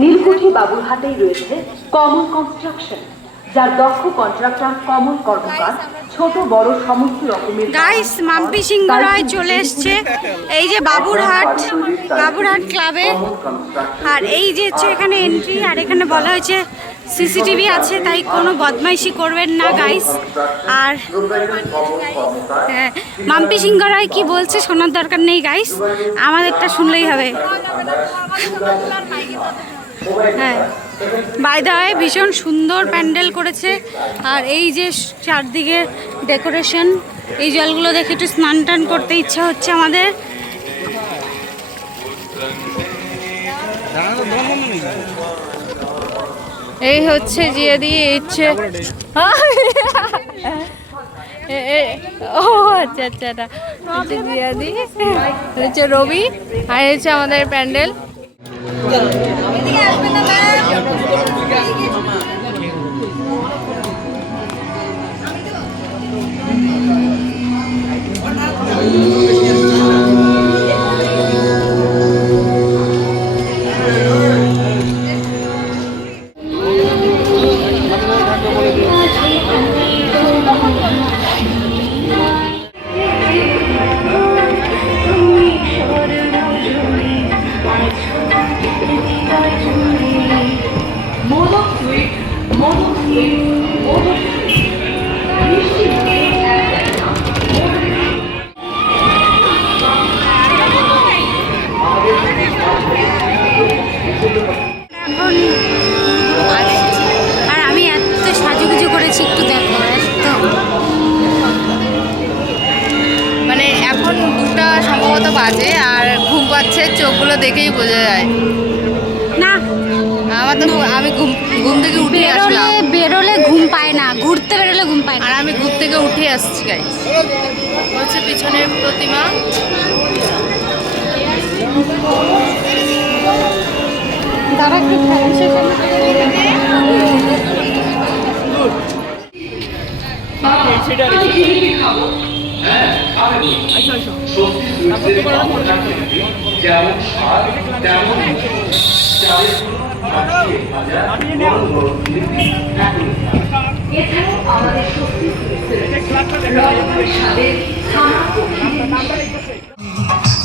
নীলকুঠি বাবুরহাটেই রয়েছে কমল কনস্ট্রাকশন, যার দক্ষ কন্ট্রাক্টর কমল কর্মকার ছোট বড় সমস্ত রকমের। গাইস, মাম্পি সিংহরায় চলে এসছে এই যে বাবুরহাট ক্লাবে। আর এই যে হচ্ছে এখানে এন্ট্রি, আর এখানে বলা হয়েছে সিসিটিভি আছে, তাই কোনো বদমাইশি করবেন না গাইস। আর হ্যাঁ, মাম্পি সিংহরায় কি বলছে শোনার দরকার নেই গাইস, আমাদেরটা শুনলেই হবে। হ্যাঁ, বাই দ্য ওয়ে ভীষণ সুন্দর প্যান্ডেল করেছে। আর এই যে চারদিকে ডেকোরেশন, এই জলগুলো দেখে একটু স্নান টান করতে ইচ্ছা হচ্ছে আমাদের। এই হচ্ছে জিয়াদি, ইচ্ছে ও আচ্ছা আচ্ছা, এটা হচ্ছে জিয়াদি, হচ্ছে রবি, আর হচ্ছে আমাদের প্যান্ডেল। আর আমি এত সাজুগুজু করেছি, একটু দেখো। মানে এখন 2টা সম্ভবত বাজে, আর ঘুম পাচ্ছে, চোখগুলো দেখেই বোঝা যায়। না, আমার তো আমি ঘুম থেকে উঠে আসলাম। বেরোলে ঘুম পায় না, ঘুরতে বেরোলে ঘুম পায় না। আর আমি ঘুম থেকে উঠে আসছি গাইস। হচ্ছে পিছনের প্রতিমা। তারা কি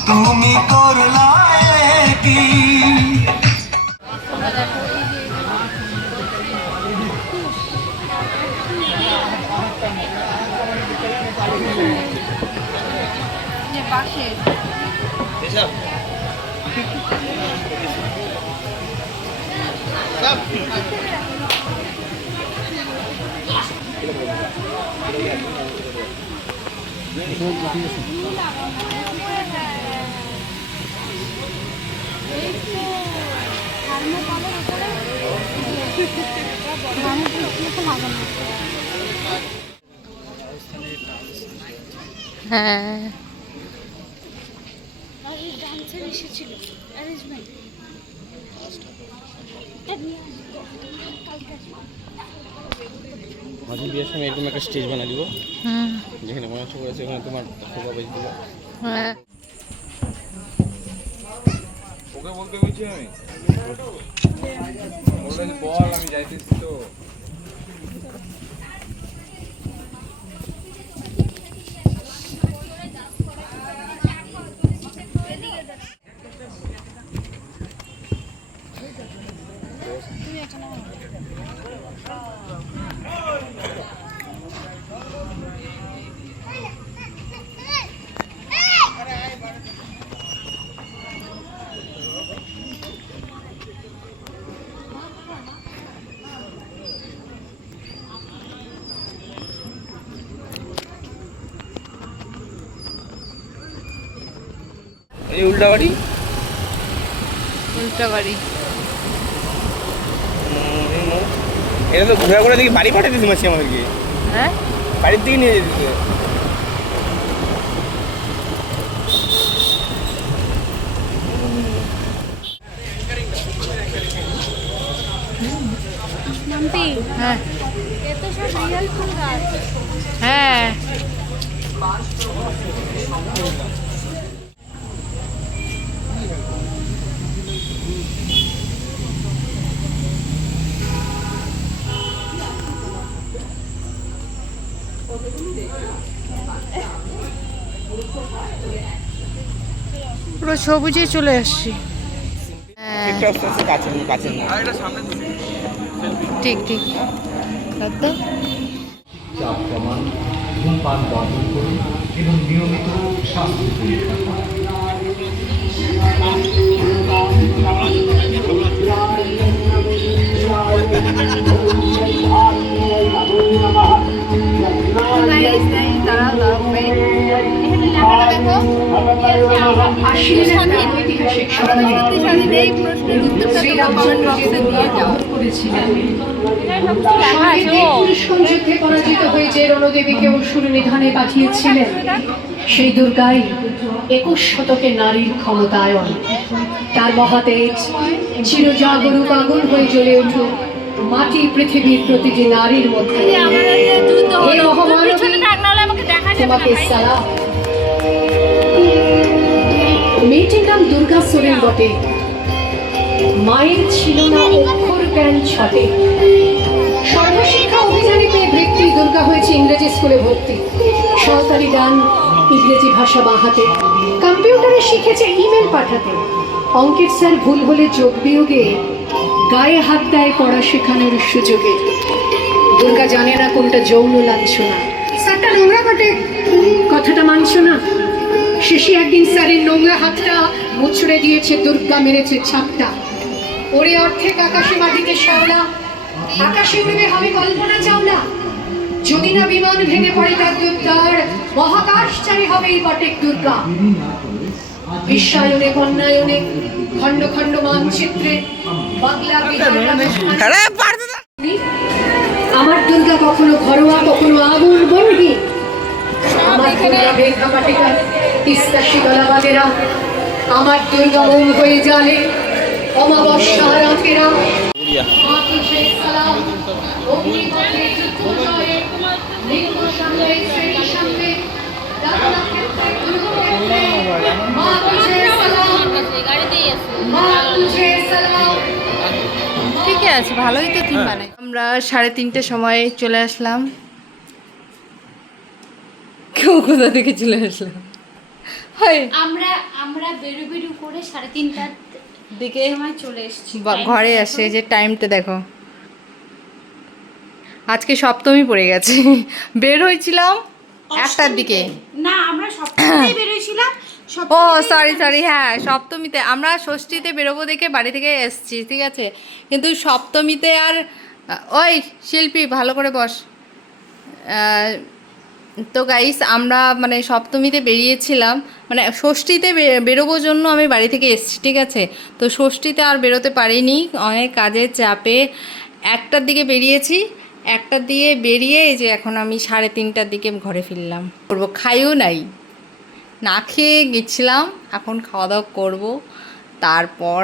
তুমি করলা কি হ্যাঁ, মাঝে বিয়ের সময় এরকম একটা স্টেজ বানিয়ে দিব, যেখানে মনে হচ্ছে করেছে ওখানে তোমার খোকা বেশ দিল। হ্যাঁ, ওকে বলতে বলছি আমি, বল আমি যাইতেছি তো। এই উল্টাবাড়ি এটা তো ঘুরে ঘুরে দেখি বাড়ি পাঠাতে দিতে মাসি আমাদেরকে। হ্যাঁ, বাড়ির দিকে নিয়ে যেতে। হ্যাঁ, হ্যাঁ, পুরো সবুজে চলে আসছি। একটা আস্তে আস্তে কাছে কাছে না ঠিক ঠিক তো চাপ কমান, ধূমপান বর্জন করুন এবং নিয়মিত স্বাস্থ্য পরীক্ষা করুন। যুদ্ধে পরাজিত হয়ে যে রণদেবীকে অসুর নিধনে পাঠিয়েছিলেন, সেই দুর্গাই 21 শতকে নারীর ক্ষমতায়ন। তার মহাতেজ চিরজাগরুক আগুন হয়ে জ্বলে উঠুক মাটি পৃথিবীর প্রতিটি নারীর মধ্যে। হে মহামানবী, তোমাকে সালাম। মেয়েটির নাম দুর্গা সোরেন বটে, মায়ের ছিল না অক্ষর জ্ঞান ছটে। সর্বশিক্ষা অভিযানে পেয়ে বৃত্তি দুর্গা হয়েছে ইংরেজি স্কুলে ভর্তি। সরকারি গান, ইংরেজি ভাষা বাহাতে, কম্পিউটারে শিখেছে ইমেল পাঠাতে। অঙ্কের স্যার ভুল হলে যোগ বিয়োগে গায়ে হাত দেয় পড়া শেখানোর সুযোগে। দুর্গা জানে না কোনটা যৌন লাঞ্ছনা। স্যারটা নোংরা বটে, কথাটা মানছ না। শেষে একদিন স্যারের নোংরা হাতটা মুচড়ে দিয়েছে, দুর্গা মেরেছে ছাপটা। ওরে অর্ধেক আকাশে মাটিতে শ্যাওলা, আকাশে উড়বে হবে কল্পনা চাওলা। যদি না বিমান ভেঙে পড়ে তার দুর্গার, মহাকাশচারী হবে এই বটেক দুর্গা। বিশ্বায়নে কন্যায়নে খণ্ড খণ্ড মানচিত্রে বাংলা বিহার আমার দুর্গা কখনো ঘরোয়া কখনো আগুন বর্গী। আমার দুর্গা বেঘা বাটিকা তিস্তা শিগলা বাগেরা। আমার দুর্গা মোম হয়ে জালে অমাবস্যা রাতেরা। মা তুঝে সালাম, অগ্নিপথে যুদ্ধ জয়ে, লিঙ্গ সামনে শ্রেণী সামনে, দাদা ক্ষেত্রে কুরুক্ষেত্রে। মা তুঝে সালাম, মা তুঝে সালাম। ঠিকই আছে, ভালোই তো থিম বানাই। আমরা 3:30 সময় চলে আসলাম। কেউ কোথা থেকে চলে আসলাম? হয় আমরা বেরু বেরু করে 3:30টার দিকে সময় চলে এসেছি। ঘরে আসে যে টাইমটা দেখো। আজকে সপ্তমী পড়ে গেছে। বের হয়েছিলাম 1টার দিকে। না, আমরা সপ্তাহে বের হয়েছিলাম। ও সরি হ্যাঁ, সপ্তমীতে আমরা ষষ্ঠীতে বেরোবো দেখে বাড়ি থেকে এসছি, ঠিক আছে। কিন্তু সপ্তমীতে আর ওই শিল্পী ভালো করে বস। তো গাইস আমরা মানে সপ্তমীতে বেরিয়েছিলাম, মানে ষষ্ঠীতে বেরোবোর জন্য আমি বাড়ি থেকে এসছি, ঠিক আছে। তো ষষ্ঠীতে আর বেরোতে পারিনি, অনেক কাজের চাপে 1টার দিকে বেরিয়েছি। 1টার দিকে বেরিয়ে এই যে এখন আমি 3:30টার দিকে ঘরে ফিরলাম। করবো খাইও নাই, না খেয়ে গেছিলাম, এখন খাওয়া দাওয়া করবো, তারপর